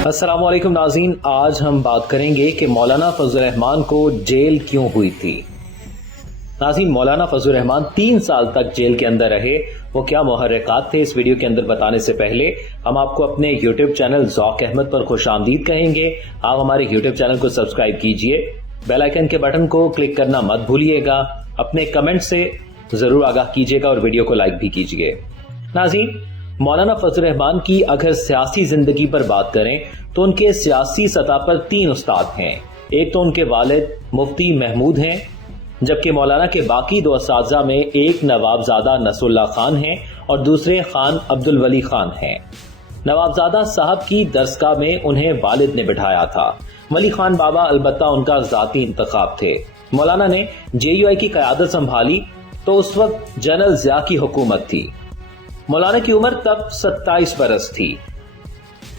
अस्सलाम वालेकुम नाज़रीन, आज हम बात करेंगे कि मौलाना फजल-उर-रहमान को जेल क्यों हुई थी। नाज़रीन, मौलाना फजल-उर-रहमान 3 साल तक जेल के अंदर रहे। वो क्या मुहर्रिकात थे, इस वीडियो के अंदर बताने से पहले हम आपको अपने यूट्यूब चैनल ज़ौक़ अहमद पर खुशामदीद कहेंगे। आप हमारे यूट्यूब चैनल को सब्सक्राइब कीजिए, बेल आइकन के बटन को क्लिक करना मत भूलिएगा, अपने कमेंट से जरूर आगाह कीजिएगा और वीडियो को लाइक भी कीजिए। नाज़रीन, मौलाना फजल-उर-रहमान की अगर सियासी जिंदगी पर बात करें तो उनके सियासी सतह पर 3 उस्ताद हैं। एक तो उनके वालिद मुफ्ती महमूद हैं, जबकि मौलाना के बाकी 2 असातिज़ा में एक नवाबजादा नसरुल्लाह खान हैं और दूसरे खान अब्दुल वली खान हैं। नवाबजादा साहब की दरसगाह में उन्हें वालिद ने बिठाया था। वली खान बाबा अलबत्ता उनका ज़ाती इंतखाब थे। मौलाना ने JUI की क़यादत संभाली तो उस वक्त जनरल ज़िया की हुकूमत थी। मौलाना की उम्र तब 27 बरस थी।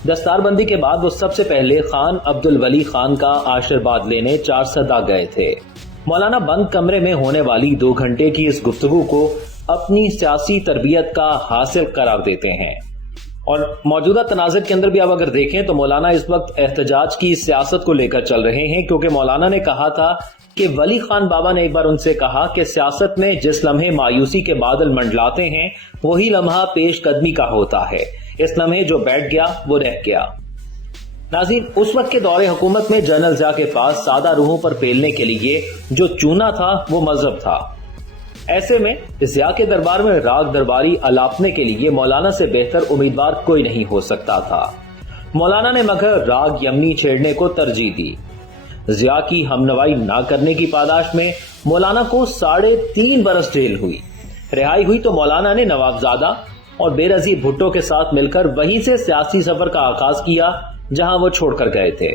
दस्तारबंदी के बाद वो सबसे पहले खान अब्दुल वली खान का आशीर्वाद लेने चारसदा गए थे। मौलाना बंद कमरे में होने वाली 2 घंटे की इस गुफ्तगू को अपनी सियासी तरबियत का हासिल करार देते हैं। और मौजूदा तनाज़ुर के अंदर भी आप अगर देखें तो मौलाना इस वक्त एहतजाज की सियासत को लेकर चल रहे हैं, क्योंकि मौलाना ने कहा था कि वली खान बाबा ने एक बार उनसे कहा कि सियासत में जिस लम्हे मायूसी के बादल मंडलाते हैं वही लम्हा पेश कदमी का होता है। इस लम्हे जो बैठ गया वो रह गया। नाज़रीन, उस वक्त के दौरे हुकूमत में जनरल ज़िया के पास सादा रूहों पर पेलने के लिए जो चूना था वो मजहब था। ऐसे में ज़िया के दरबार में राग दरबारी अलापने के लिए मौलाना से बेहतर उम्मीदवार कोई नहीं हो सकता था। मौलाना ने मगर राग यमनी छेड़ने को तरजीह दी। ज़िया की हमनवाई ना करने की पादाश में मौलाना को 3.5 बरस जेल हुई। रिहाई हुई तो मौलाना ने नवाबजादा और बेरजी भुट्टो के साथ मिलकर वहीं से सियासी सफर का आगाज किया जहां वो छोड़कर गए थे।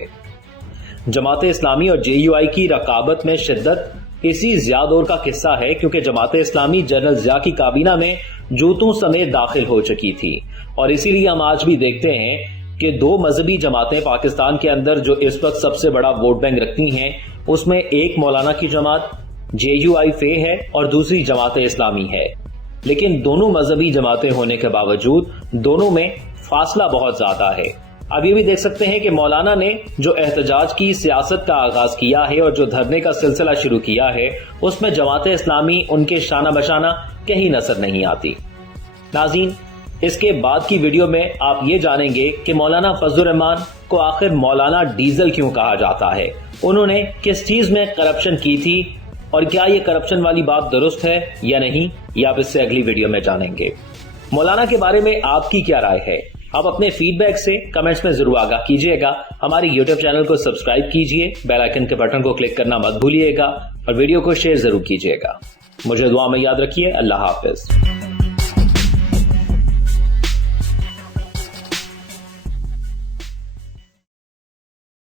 जमाते इस्लामी और JUI की रकाबत में शिद्दत इसी ज़िया दौर का किस्सा है, क्योंकि जमाते इस्लामी जनरल ज़िया की काबीना में जूतों समेत दाखिल हो चुकी थी। और इसीलिए हम आज भी देखते हैं कि 2 मजहबी जमातें पाकिस्तान के अंदर जो इस वक्त सबसे बड़ा वोट बैंक रखती हैं, उसमें एक मौलाना की जमात JUI फे है और दूसरी जमात इस्लामी है। लेकिन दोनों मजहबी जमातें होने के बावजूद दोनों में फासला बहुत ज्यादा है। अब ये भी देख सकते हैं कि मौलाना ने जो एहतजाज की सियासत का आगाज किया है और जो धरने का सिलसिला शुरू किया है, उसमें जमात इस्लामी उनके शाना बशाना कहीं नजर नहीं आती। नाज़रीन, इसके बाद की वीडियो में आप ये जानेंगे कि मौलाना फजल-उर-रहमान को आखिर मौलाना डीजल क्यों कहा जाता है, उन्होंने किस चीज में करप्शन की थी और क्या ये करप्शन वाली बात दुरुस्त है या नहीं, ये आप इससे अगली वीडियो में जानेंगे। मौलाना के बारे में आपकी क्या राय है, आप अपने फीडबैक से कमेंट्स में जरूर आगाह कीजिएगा। हमारे यूट्यूब चैनल को सब्सक्राइब कीजिए, बेल आइकन के बटन को क्लिक करना मत भूलिएगा और वीडियो को शेयर जरूर कीजिएगा। मुझे दुआ में याद रखिए। अल्लाह हाफिज।